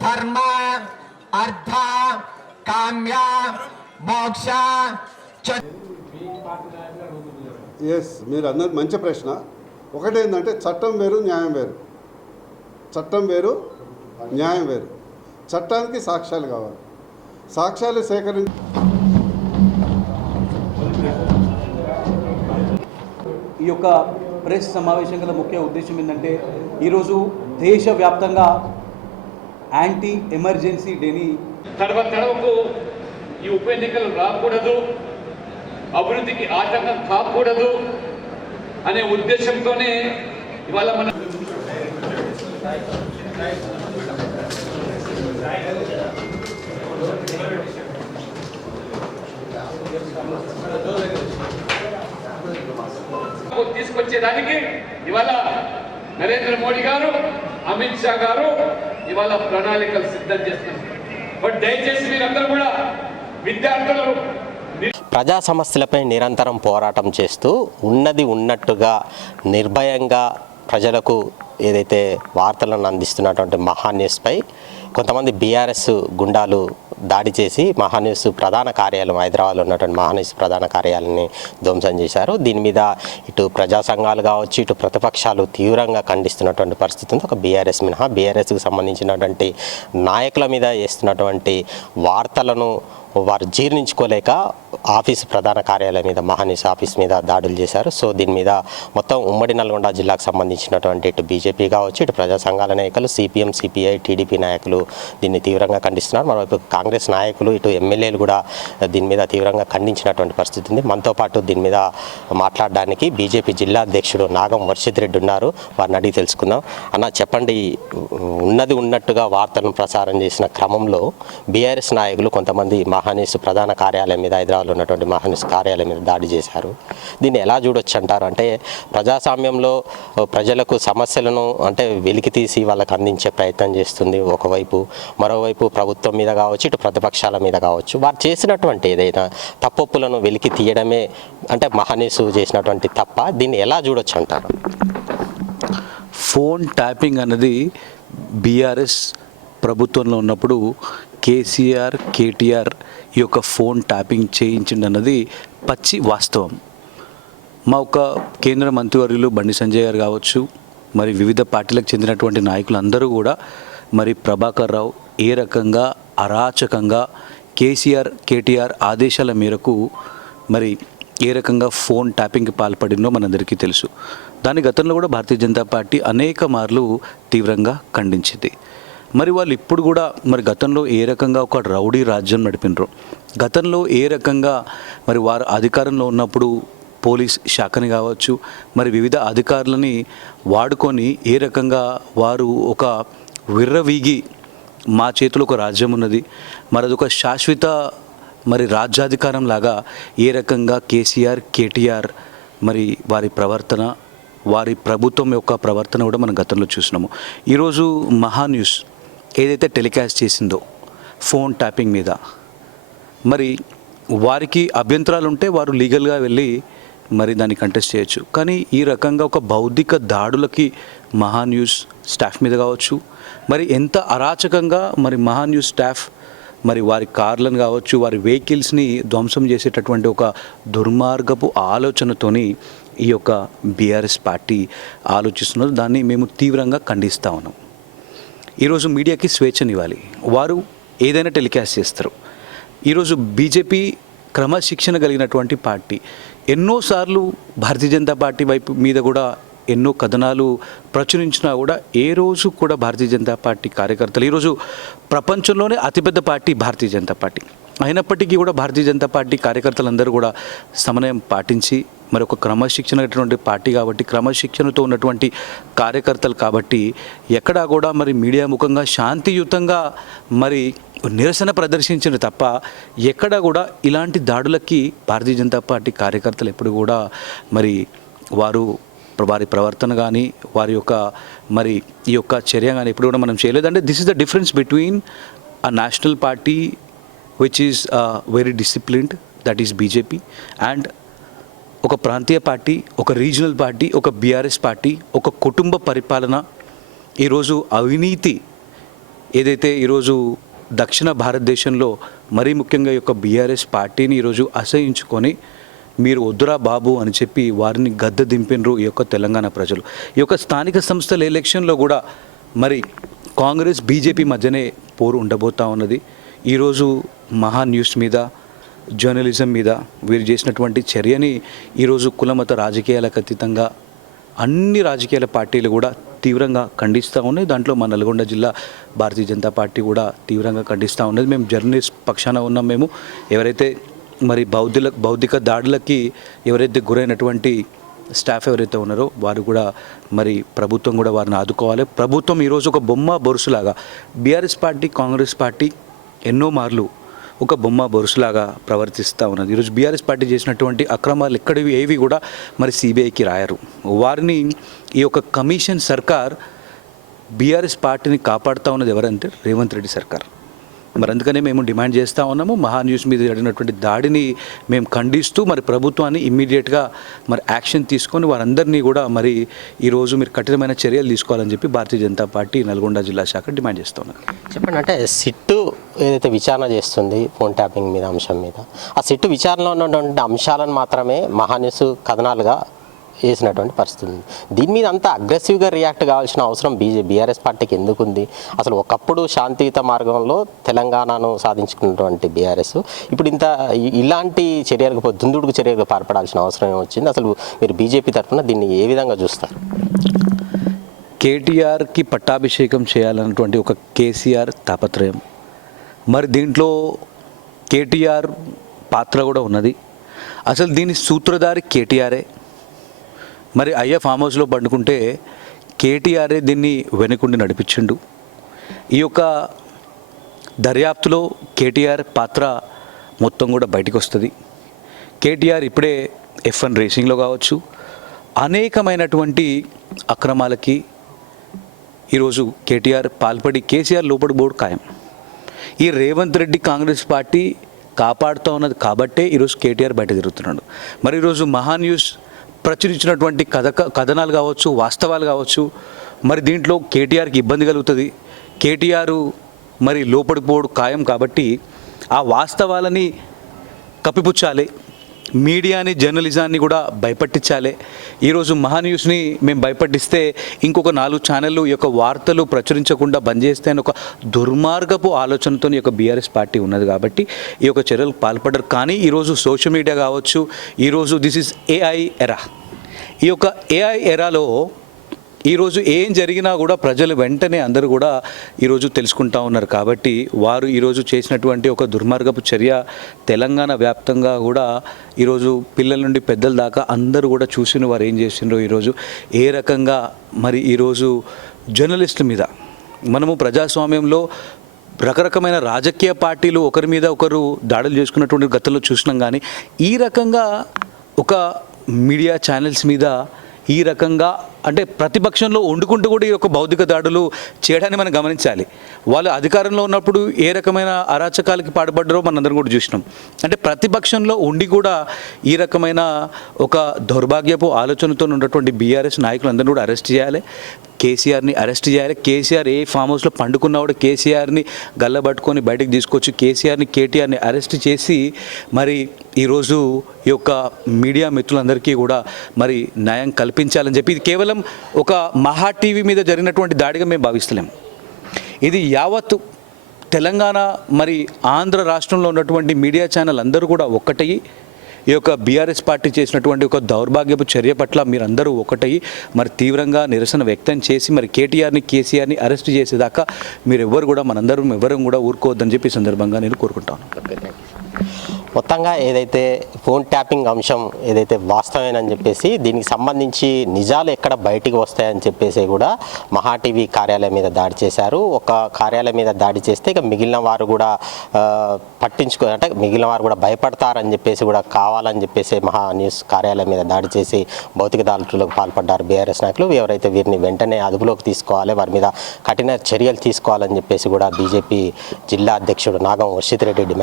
ధర్మ అర్థ కామ్య మోక్ష. ఎస్, మీరు అన్నది మంచి ప్రశ్న. ఒకటేంటంటే చట్టం వేరు న్యాయం వేరు. చట్టం వేరు న్యాయం వేరు. చట్టానికి సాక్ష్యాలు కావాలి. సాక్ష్యాలు ఈ యొక్క ప్రెస్ సమావేశం గల ముఖ్య ఉద్దేశం ఏంటంటే ఈరోజు దేశవ్యాప్తంగా యాంటీ ఎమర్జెన్సీ డేని తడవకు ఈ ఉప ఎన్నికలు రాకూడదు, అభివృద్ధికి ఆటంకం కాకూడదు అనే ఉద్దేశంతోనే ఇవాళ మనం తీసుకొచ్చేదానికి ఇవాళ నరేంద్ర మోడీ గారు, అమిత్ షా గారు ఇవాళ ప్రణాళికలు సిద్ధం చేస్తున్నారు. బట్ దయచేసి మీరందరూ కూడా విద్యార్థులు ప్రజా సమస్యలపై నిరంతరం పోరాటం చేస్తూ ఉన్నది ఉన్నట్టుగా నిర్భయంగా ప్రజలకు ఏదైతే వార్తలను అందిస్తున్నటువంటి మహాన్యూస్పై కొంతమంది బీఆర్ఎస్ గుండాలు దాడి చేసి మహాన్యూస్ ప్రధాన కార్యాలయం హైదరాబాద్లో ఉన్నటువంటి మహాన్యూస్ ప్రధాన కార్యాలయాన్ని ధ్వంసం చేశారు. దీని మీద ఇటు ప్రజా సంఘాలు కావచ్చు, ఇటు ప్రతిపక్షాలు తీవ్రంగా ఖండిస్తున్నటువంటి పరిస్థితి ఉంది. ఒక బీఆర్ఎస్ మినహా బీఆర్ఎస్కి సంబంధించినటువంటి నాయకుల మీద చేస్తున్నటువంటి వార్తలను వారు జీర్ణించుకోలేక ఆఫీసు ప్రధాన కార్యాలయం మీద, మహాన్యూస్ ఆఫీస్ మీద దాడులు చేశారు. సో దీని మీద మొత్తం ఉమ్మడి నల్గొండ జిల్లాకు సంబంధించినటువంటి ఇటు బీజేపీ కావచ్చు, ఇటు ప్రజా సంఘాల నాయకులు, సిపిఎం, సిపిఐ, టీడీపీ నాయకులు దీన్ని తీవ్రంగా ఖండిస్తున్నారు. మరోవైపు కాంగ్రెస్ నాయకులు, ఇటు ఎమ్మెల్యేలు కూడా దీని మీద తీవ్రంగా ఖండించినటువంటి పరిస్థితి ఉంది. మనతో పాటు దీని మీద మాట్లాడడానికి బీజేపీ జిల్లా అధ్యక్షుడు నాగం వర్షిత్ రెడ్డి ఉన్నారు. వారిని అడిగి తెలుసుకుందాం. అన్న, చెప్పండి, ఉన్నది ఉన్నట్టుగా వార్తలను ప్రసారం చేసిన క్రమంలో బీఆర్ఎస్ నాయకులు కొంతమంది మహాన్యూస్ ప్రధాన కార్యాలయం మీద, హైదరాబాద్లో ఉన్నటువంటి మహాన్యూస్ కార్యాలయం మీద దాడి చేశారు. దీన్ని ఎలా చూడొచ్చు అంటారు? అంటే ప్రజాస్వామ్యంలో ప్రజలకు సమస్యలను అంటే వెలికి తీసి వాళ్ళకి అందించే ప్రయత్నం చేస్తుంది ఒకవైపు, మరోవైపు ప్రభుత్వం మీద కావచ్చు, ఇటు ప్రతిపక్షాల మీద కావచ్చు, వారు చేసినటువంటి ఏదైనా తప్పొప్పులను వెలికి తీయడమే అంటే మహాన్యూస్ చేసినటువంటి తప్ప. దీన్ని ఎలా చూడొచ్చు అంటారు? ఫోన్ ట్యాపింగ్ అన్నది బీఆర్ఎస్ ప్రభుత్వంలో ఉన్నప్పుడు కేసీఆర్, కేటీఆర్ ఈ యొక్క ఫోన్ ట్యాపింగ్ చేయించింది అన్నది పచ్చి వాస్తవం. మా ఒక కేంద్ర మంత్రివర్యులు బండి సంజయ్ గారు కావచ్చు, మరి వివిధ పార్టీలకు చెందినటువంటి నాయకులందరూ కూడా మరి ప్రభాకర్ రావు ఏ రకంగా అరాచకంగా కేసీఆర్, కేటీఆర్ ఆదేశాల మేరకు మరి ఏ రకంగా ఫోన్ ట్యాపింగ్కి పాల్పడిందో మనందరికీ తెలుసు. దాని గతంలో కూడా భారతీయ జనతా పార్టీ అనేక మార్లు తీవ్రంగా ఖండించింది. మరి వాళ్ళు ఇప్పుడు కూడా మరి గతంలో ఏ రకంగా ఒక రౌడీ రాజ్యం నడిపినరు, గతంలో ఏ రకంగా మరి వారు అధికారంలో ఉన్నప్పుడు పోలీస్ శాఖని కావచ్చు, మరి వివిధ అధికారులని వాడుకొని ఏ రకంగా వారు ఒక విర్రవీగి మా చేతిలో ఒక రాజ్యం ఉన్నది, మరి అదొక శాశ్వత మరి రాజ్యాధికారం లాగా ఏ రకంగా కేసీఆర్, కేటీఆర్ మరి వారి ప్రవర్తన, వారి ప్రభుత్వం యొక్క ప్రవర్తన కూడా మనం గతంలో చూసినాము. ఈరోజు మహాన్యూస్ ఏదైతే టెలికాస్ట్ చేసిందో ఫోన్ ట్యాపింగ్ మీద, మరి వారికి అభ్యంతరాలు ఉంటే వారు లీగల్గా వెళ్ళి మరి దాన్ని కంటెస్ట్ చేయొచ్చు. కానీ ఈ రకంగా ఒక బౌద్ధిక దాడులకి మహాన్యూస్ స్టాఫ్ మీద కావచ్చు, మరి ఎంత అరాచకంగా మరి మహాన్యూస్ స్టాఫ్ మరి వారి కార్లను కావచ్చు, వారి వెహికల్స్ని ధ్వంసం చేసేటటువంటి ఒక దుర్మార్గపు ఆలోచనతోని ఈ యొక్క బీఆర్ఎస్ పార్టీ ఆలోచిస్తున్నారు. దాన్ని మేము తీవ్రంగా ఖండిస్తూ ఉన్నాం. ఈరోజు మీడియాకి స్వేచ్ఛనివ్వాలి, వారు ఏదైనా టెలికాస్ట్ చేస్తారు. ఈరోజు బీజేపీ క్రమశిక్షణ కలిగినటువంటి పార్టీ. ఎన్నోసార్లు భారతీయ జనతా పార్టీ వైపు మీద కూడా ఎన్నో కథనాలు ప్రచురించినా కూడా ఏ రోజు కూడా భారతీయ జనతా పార్టీ కార్యకర్తలు, ఈరోజు ప్రపంచంలోనే అతిపెద్ద పార్టీ భారతీయ జనతా పార్టీ అయినప్పటికీ కూడా భారతీయ జనతా పార్టీ కార్యకర్తలందరూ కూడా సమన్వయం పాటించి మరి ఒక క్రమశిక్షణ పార్టీ కాబట్టి, క్రమశిక్షణతో ఉన్నటువంటి కార్యకర్తలు కాబట్టి ఎక్కడా కూడా మరి మీడియా ముఖంగా శాంతియుతంగా మరి నిరసన ప్రదర్శించిన తప్ప ఎక్కడా కూడా ఇలాంటి దాడులకి భారతీయ జనతా పార్టీ కార్యకర్తలు ఎప్పుడు కూడా మరి వారి ప్రవర్తన కానీ వారి యొక్క మరి ఈ యొక్క చర్య కానీ ఎప్పుడు కూడా మనం చేయలేదు. అంటే this is the difference between a national party which is very disciplined, that is BJP, and ఒక ప్రాంతీయ పార్టీ, ఒక రీజనల్ పార్టీ, ఒక బీఆర్ఎస్ పార్టీ, ఒక కుటుంబ పరిపాలన. ఈరోజు అవినీతి ఏదైతే ఈరోజు దక్షిణ భారతదేశంలో మరీ ముఖ్యంగా ఈ యొక్క బీఆర్ఎస్ పార్టీని ఈరోజు అసహించుకొని మీరు వద్దురా బాబు అని చెప్పి వారిని గద్దె దింపినరు ఈ యొక్క తెలంగాణ ప్రజలు. ఈ యొక్క స్థానిక సంస్థల ఎలక్షన్లో కూడా మరి కాంగ్రెస్ బీజేపీ మధ్యనే పోరు ఉండబోతా ఉన్నది. ఈరోజు మహా న్యూస్ మీద, జర్నలిజం మీద వీరు చేసినటువంటి చర్యని ఈరోజు కులమత రాజకీయాలకు అతీతంగా అన్ని రాజకీయాల పార్టీలు కూడా తీవ్రంగా ఖండిస్తూ ఉన్నాయి. దాంట్లో మా నల్గొండ జిల్లా భారతీయ జనతా పార్టీ కూడా తీవ్రంగా ఖండిస్తూ ఉన్నది. మేము జర్నలిస్ట్ పక్షాన ఉన్నాం. మేము ఎవరైతే మరి బౌద్ధిక దాడులకి ఎవరైతే గురైనటువంటి స్టాఫ్ ఎవరైతే ఉన్నారో వారు కూడా మరి ప్రభుత్వం కూడా వారిని ఆదుకోవాలి. ప్రభుత్వం ఈరోజు ఒక బొమ్మ బొరుసులాగా బీఆర్ఎస్ పార్టీ, కాంగ్రెస్ పార్టీ ఎన్నో మార్లు ఒక బొమ్మ బొరుసులాగా ప్రవర్తిస్తూ ఉన్నది. ఈరోజు బీఆర్ఎస్ పార్టీ చేసినటువంటి అక్రమాలు ఎక్కడివి ఏవి కూడా మరి సిబిఐకి రాయరు. వారిని ఈ యొక్క కమిషన్ సర్కార్ బీఆర్ఎస్ పార్టీని కాపాడుతూ ఉన్నది ఎవరంటే రేవంత్ రెడ్డి సర్కార్. మరి అందుకనే మేము డిమాండ్ చేస్తూ ఉన్నాము. మహా న్యూస్ మీద జరిగినటువంటి దాడిని మేము ఖండిస్తూ మరి ప్రభుత్వాన్ని ఇమ్మీడియట్గా మరి యాక్షన్ తీసుకొని వారందరినీ కూడా మరి ఈరోజు మీరు కఠినమైన చర్యలు తీసుకోవాలని చెప్పి భారతీయ జనతా పార్టీ నల్గొండ జిల్లా శాఖ డిమాండ్ చేస్తున్నారు. చెప్పండి, అంటే సిట్టు ఏదైతే విచారణ చేస్తుంది ఫోన్ ట్యాపింగ్ మీద అంశం మీద, ఆ సిట్టు విచారణలో ఉన్నటువంటి అంశాలను మాత్రమే మహాన్యూస్ కథనాలుగా వేసినటువంటి పరిస్థితి ఉంది. దీని మీద అంత అగ్రెసివ్గా రియాక్ట్ కావాల్సిన అవసరం బీఆర్ఎస్ పార్టీకి ఎందుకు ఉంది? అసలు ఒకప్పుడు శాంతియుత మార్గంలో తెలంగాణను సాధించుకున్నటువంటి బీఆర్ఎస్ ఇప్పుడు ఇలాంటి చర్యలకు దుందుడుకు చర్యలకు పాల్పడాల్సిన అవసరం వచ్చింది. అసలు మీరు బీజేపీ తరఫున దీన్ని ఏ విధంగా చూస్తారు? కేటీఆర్కి పట్టాభిషేకం చేయాలన్నటువంటి ఒక కేసీఆర్ తాపత్రయం, మరి దీంట్లో కేటీఆర్ పాత్ర కూడా ఉన్నది. అసలు దీని సూత్రధారి కేటీఆరే. మరి అయ్యా ఫామ్ హౌస్లో పండుకుంటే కేటీఆరే దీన్ని వెనుకుండి నడిపించిండు. ఈ యొక్క దర్యాప్తులో కేటీఆర్ పాత్ర మొత్తం కూడా బయటకు వస్తుంది. కేటీఆర్ ఇప్పుడే F1 రేసింగ్లో కావచ్చు అనేకమైనటువంటి అక్రమాలకి ఈరోజు కేటీఆర్ పాల్పడి కేసీఆర్ లోపడి బోర్డు ఖాయం. ఈ రేవంత్ రెడ్డి కాంగ్రెస్ పార్టీ కాపాడుతూ ఉన్నది కాబట్టే ఈరోజు కేటీఆర్ బయట తిరుగుతున్నాడు. మరి ఈరోజు మహా న్యూస్ ప్రచురించినటువంటి కథనాలు కావచ్చు, వాస్తవాలు కావచ్చు, మరి దీంట్లో కేటీఆర్కి ఇబ్బంది కలుగుతుంది. కేటీఆర్ మరి లోపడిపోవడు ఖాయం కాబట్టి ఆ వాస్తవాలని కప్పిపుచ్చాలి. మీడియాని, జర్నలిజాన్ని కూడా భయపట్టించాలి. ఈరోజు మహా న్యూస్ని మేము భయపట్టిస్తే ఇంకొక 4 ఛానళ్ళు ఈ యొక్క వార్తలు ప్రచురించకుండా బంద్ చేస్తే అని ఒక దుర్మార్గపు ఆలోచనతో ఈ యొక్క బీఆర్ఎస్ పార్టీ ఉన్నది కాబట్టి ఈ యొక్క చర్యలకు పాల్పడరు. కానీ ఈరోజు సోషల్ మీడియా కావచ్చు, ఈరోజు దిస్ ఈజ్ ఏఐ ఎరా. ఈ యొక్క ఏఐ ఎరాలో ఈరోజు ఏం జరిగినా కూడా ప్రజలు వెంటనే అందరూ కూడా ఈరోజు తెలుసుకుంటా ఉన్నారు కాబట్టి వారు ఈరోజు చేసినటువంటి ఒక దుర్మార్గపు చర్య తెలంగాణ వ్యాప్తంగా కూడా ఈరోజు పిల్లల నుండి పెద్దల దాకా అందరూ కూడా చూసిన వారు ఏం చేసిండ్రో ఈరోజు ఏ రకంగా మరి ఈరోజు జర్నలిస్టుల మీద మనము ప్రజాస్వామ్యంలో రకరకమైన రాజకీయ పార్టీలు ఒకరి మీద ఒకరు దాడులు చేసుకున్నటువంటి గతంలో చూసినాం. కానీ ఈ రకంగా ఒక మీడియా ఛానల్స్ మీద ఈ రకంగా అంటే ప్రతిపక్షంలో వండుకుంటూ కూడా ఈ యొక్క బౌద్ధిక దాడులు చేయడాన్ని మనం గమనించాలి. వాళ్ళు అధికారంలో ఉన్నప్పుడు ఏ రకమైన అరాచకాలకి పాటుపడ్డారో మనందరం కూడా చూసినాం. అంటే ప్రతిపక్షంలో ఉండి కూడా ఈ రకమైన ఒక దౌర్భాగ్యపు ఆలోచనతో ఉన్నటువంటి బీఆర్ఎస్ నాయకులందరినీ కూడా అరెస్ట్ చేయాలి. కేసీఆర్ని అరెస్ట్ చేయాలి. కేసీఆర్ ఏ ఫామ్ హౌస్లో పండుకున్నవాడు కేసీఆర్ని గల్లబట్టుకొని బయటకు తీసుకొచ్చి కేసీఆర్ని, కేటీఆర్ని అరెస్ట్ చేసి మరి ఈరోజు ఈ యొక్క మీడియా మిత్రులందరికీ కూడా మరి న్యాయం కల్పించాలని చెప్పి ఇది కేవలం ఒక మహా టీవీ మీద జరిగినటువంటి దాడిగా మేము భావిస్తలేం. ఇది యావత్ తెలంగాణ మరి ఆంధ్ర రాష్ట్రంలో ఉన్నటువంటి మీడియా ఛానల్ అందరూ కూడా ఒక్కటయ్యి ఈ యొక్క బీఆర్ఎస్ పార్టీ చేసినటువంటి ఒక దౌర్భాగ్యపు చర్య పట్ల మీరందరూ ఒకటయ్యి మరి తీవ్రంగా నిరసన వ్యక్తం చేసి మరి కేటీఆర్ని, కేసీఆర్ని అరెస్ట్ చేసేదాకా మీరు ఎవరు కూడా మనందరం ఎవరం కూడా ఊరుకోవద్దని చెప్పి సందర్భంగా నేను కోరుకుంటాను. మొత్తంగా ఏదైతే ఫోన్ ట్యాపింగ్ అంశం ఏదైతే వాస్తవేనని చెప్పేసి దీనికి సంబంధించి నిజాలు ఎక్కడ బయటికి వస్తాయని చెప్పేసి కూడా మహా టీవీ కార్యాలయం మీద దాడి చేశారు. ఒక కార్యాలయం మీద దాడి చేస్తే ఇక మిగిలిన వారు కూడా అంటే మిగిలిన వారు కూడా భయపడతారని చెప్పేసి కూడా కావాలని చెప్పేసి మహా న్యూస్ కార్యాలయం మీద దాడి చేసి భౌతిక దాడులకు పాల్పడ్డారు బీఆర్ఎస్ నాయకులు. ఎవరైతే వీరిని వెంటనే అదుపులోకి తీసుకోవాలి, వారి మీద కఠిన చర్యలు తీసుకోవాలని చెప్పేసి కూడా బీజేపీ జిల్లా అధ్యక్షుడు నాగం వర్షిత్ రెడ్డి